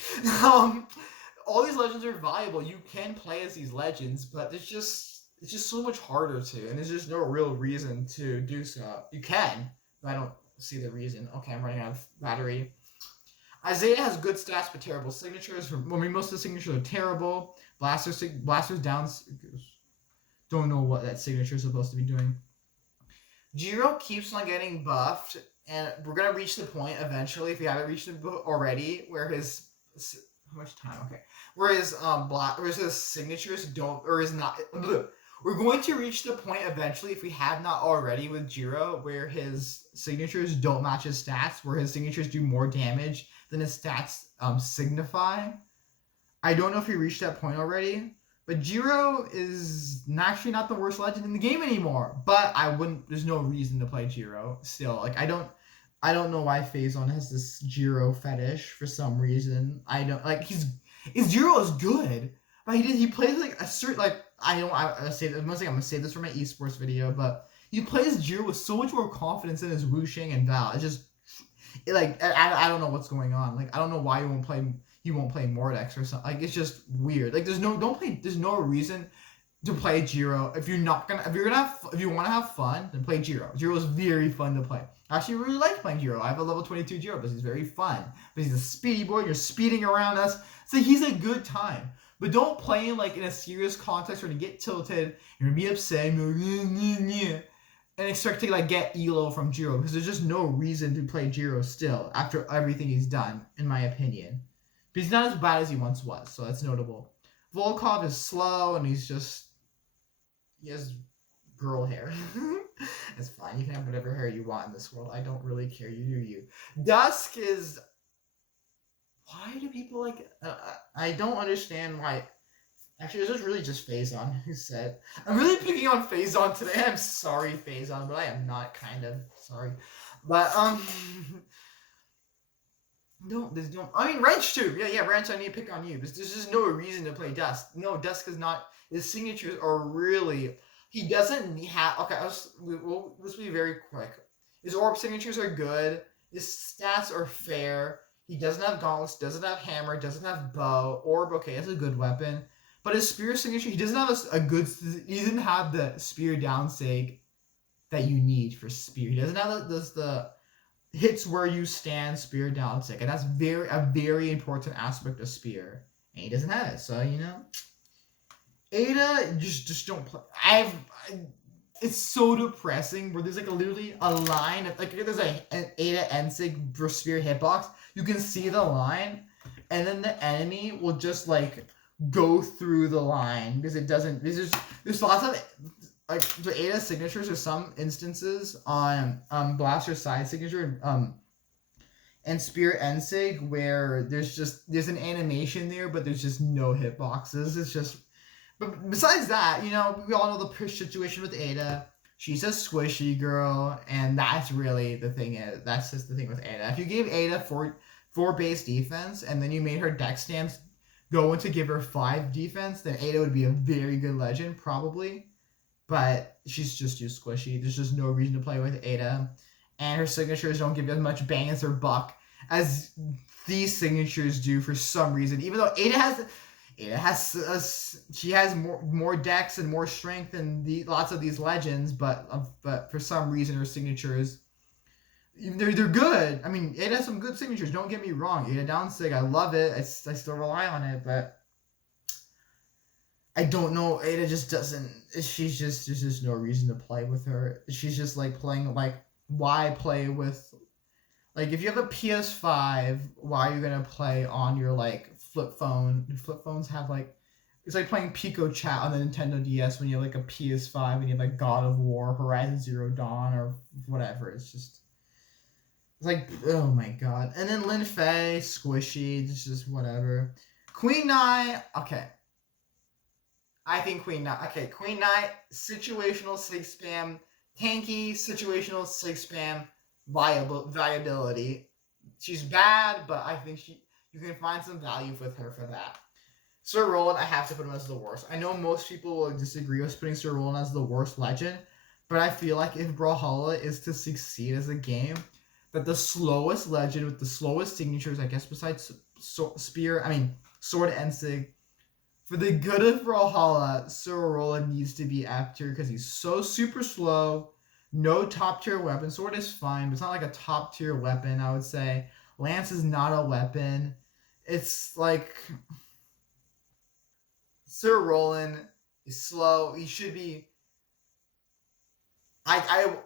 All these legends are viable. You can play as these legends, but it's just so much harder to, and there's just no real reason to do so. You can, but I don't see the reason. Okay, I'm running out of battery. Isaiah has good stats but terrible signatures. I mean, most of the signatures are terrible. Blaster's down. Don't know what that signature is supposed to be doing. Jiro keeps on getting buffed, and we're gonna reach the point eventually, if we haven't reached it already, where his how much time? Okay. Whereas his signatures don't, or is not. We're going to reach the point eventually, if we have not already, with Jiro, where his signatures don't match his stats, where his signatures do more damage than his stats signify. I don't know if we reached that point already, but Jiro is actually not the worst legend in the game anymore. But there's no reason to play Jiro still. Like I don't know why Phazon has this Jiro fetish for some reason. I don't like Jiro is good, but he plays like a certain like I'm gonna save this for my esports video, but he plays Jiro with so much more confidence in his Wu Shang and Val. I don't know what's going on. Like I don't know why he won't play Mordex or something. Like it's just weird. Like there's no reason to play Jiro if you want to have fun, then play Jiro. Jiro is very fun to play. I actually really like playing Jiro. I have a level 22 Jiro because he's very fun. But he's a speedy boy. You're speeding around us, so he's a good time. But don't play him like in a serious context where you get tilted, you're gonna be upset, and expect to like get elo from Jiro because there's just no reason to play Jiro still after everything he's done, in my opinion. But he's not as bad as he once was, so that's notable. Volkov is slow and he has girl hair. It's fine. You can have whatever hair you want in this world. I don't really care. You do you. Dusk is. Why do people like? I don't understand why. Actually, this is really just Phazon who said. I'm really picking on Phazon today. I'm sorry, Phazon, but I am not kind of sorry. But I mean, Wrench too. Yeah, Wrench. I need to pick on you. There's just no reason to play Dusk. No, Dusk is not. His signatures are really. He doesn't have. Okay, let's be very quick. His orb signatures are good. His stats are fair. He doesn't have gauntlets, doesn't have hammer, doesn't have bow. Orb, okay, it's a good weapon. But his spear signature, he doesn't have a good, he doesn't have the spear down sig that you need for spear. He doesn't have the hits where you stand spear down sig. And that's a very important aspect of spear. And he doesn't have it. So, you know, Ada, just don't play. It's so depressing where there's like literally a line of like there's an Ada Ensig for spear hitbox. You can see the line, and then the enemy will just like go through the line because it doesn't. There's lots of like the Ada signatures. There's some instances on Blaster side signature and Spear Ensig where there's an animation there, but there's just no hitboxes. It's just. But besides that, you know, we all know the push situation with Ada. She's a squishy girl, and that's really the thing. That's just the thing with Ada. If you gave Ada four base defense, and then you made her deck stance go into give her 5 defense, then Ada would be a very good legend, probably. But she's just too squishy. There's just no reason to play with Ada. And her signatures don't give you as much bang as her buck as these signatures do for some reason. Even though Ada has she has more decks and more strength than lots of these legends, but for some reason her signatures they're good. I mean, Ada has some good signatures. Don't get me wrong. Ada down sig, I love it. I still rely on it, but I don't know. Ada just doesn't. She's just there's just no reason to play with her. She's just like playing like why play with like if you have a PS5, why are you gonna play on your like flip phone? Flip phones have like it's like playing Pico Chat on the Nintendo DS when you have like a PS5 and you have like God of War, Horizon Zero Dawn, or whatever. It's like oh my god. And then Lin Fei, squishy, just whatever. Queen Knight, okay. I think Queen Knight. Okay, Queen Knight, situational sig spam, tanky, situational sig spam, viability. She's bad, but I think you can find some value with her for that. Sir Roland, I have to put him as the worst. I know most people will disagree with putting Sir Roland as the worst legend, but I feel like if Brawlhalla is to succeed as a game, that the slowest legend with the slowest signatures, I guess besides Sword and Sig, for the good of Brawlhalla, Sir Roland needs to be F tier because he's so super slow. No top tier weapon. Sword is fine, but it's not like a top tier weapon, I would say. Lance is not a weapon. It's like Sir Roland is slow. He should be. I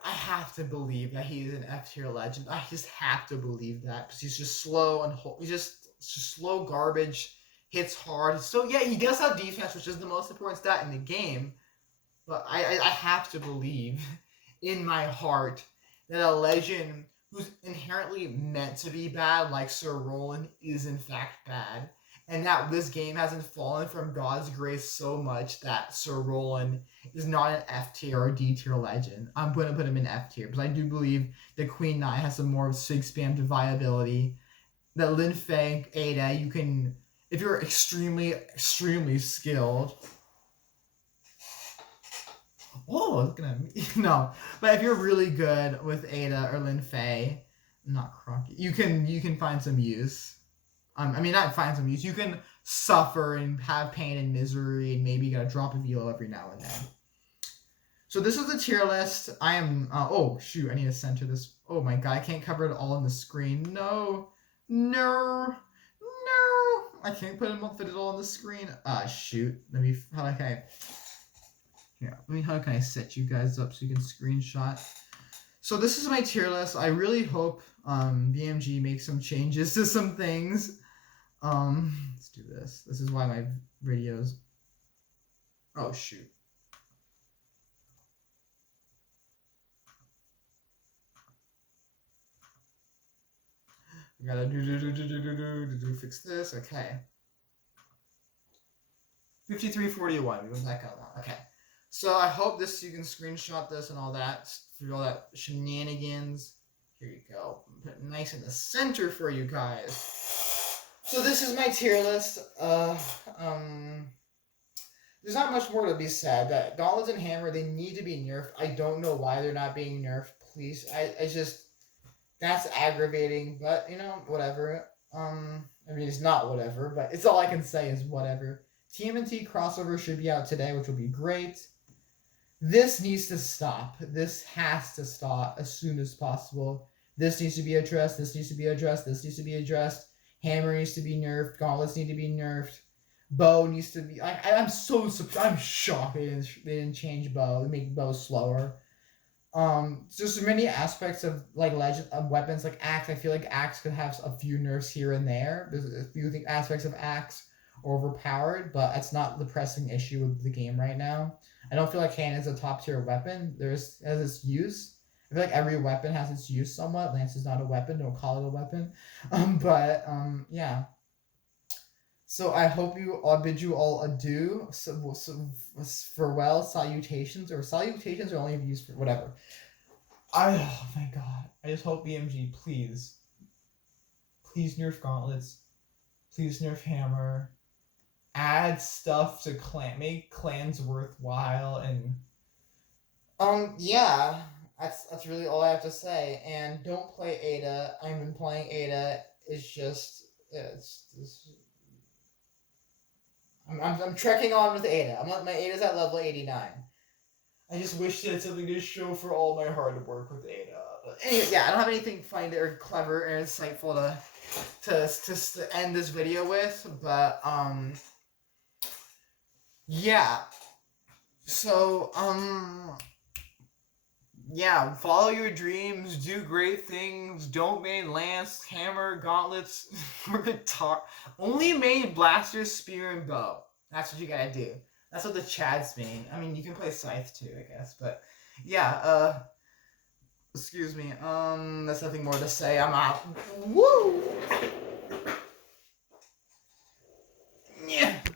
have to believe that he is an F tier legend. I just have to believe that because he's just slow and he's just slow garbage. Hits hard. So yeah, he does have defense, which is the most important stat in the game. But I have to believe in my heart that a legend who's inherently meant to be bad, like Sir Roland, is in fact bad. And that this game hasn't fallen from God's grace so much that Sir Roland is not an F tier or D tier legend. I'm going to put him in F tier because I do believe that Queen Knight has some more sig spam to viability. That Lin Fei, Ada, you can, if you're extremely, extremely skilled. Oh, looking at me. No, but if you're really good with Ada or Lin Fei, not Crocky, you can find some use. Not find some use. You can suffer and have pain and misery, and maybe you gotta drop a velo every now and then. So this is the tier list. I am. Oh shoot! I need to center this. Oh my god! I can't cover it all on the screen. No. I can't fit it all on the screen. Shoot. How can I set you guys up so you can screenshot? So this is my tier list. I really hope BMG makes some changes to some things. Let's do this. This is why my videos. Oh shoot. I gotta fix this. Okay. 5341. We went back out now. Okay. So I hope you can screenshot this and all that through all that shenanigans. Here you go. Put it nice in the center for you guys. So this is my tier list. There's not much more to be said. That gauntlets and hammer, they need to be nerfed. I don't know why they're not being nerfed. Please, I just that's aggravating. But whatever. I mean, it's not whatever, but it's all I can say is whatever. TMNT crossover should be out today, which will be great. This needs to stop. This has to stop as soon as possible. This needs to be addressed. This needs to be addressed. This needs to be addressed. Hammer needs to be nerfed. Gauntlets need to be nerfed. Bow needs to be. I'm so surprised. I'm shocked they didn't change bow. They make bow slower. There's many aspects of like legend of weapons like axe. I feel like axe could have a few nerfs here and there. There's a few aspects of axe are overpowered, but that's not the pressing issue with the game right now. I don't feel like cannon is a top tier weapon. Has its use. I feel like every weapon has its use somewhat. Lance is not a weapon. Don't call it a weapon. Yeah. So I hope I bid you all adieu. So farewell, salutations, or salutations are only used for whatever. Oh my god. I just hope BMG, please nerf gauntlets. Please nerf hammer. Add stuff to make clans worthwhile, and yeah, that's really all I have to say. And don't play Ada. I've been playing Ada. It's I'm trekking on with Ada. My Ada's at level 89. I just wish they had something to show for all my hard work with Ada. But anyway, yeah, I don't have anything funny or clever or insightful to end this video with, but yeah. So yeah, follow your dreams, do great things, don't main lance, hammer, gauntlets, only main blaster, spear, and bow. That's what you gotta do. That's what the Chads mean. I mean, you can play scythe too, I guess, but yeah, excuse me, there's nothing more to say, I'm out. Woo!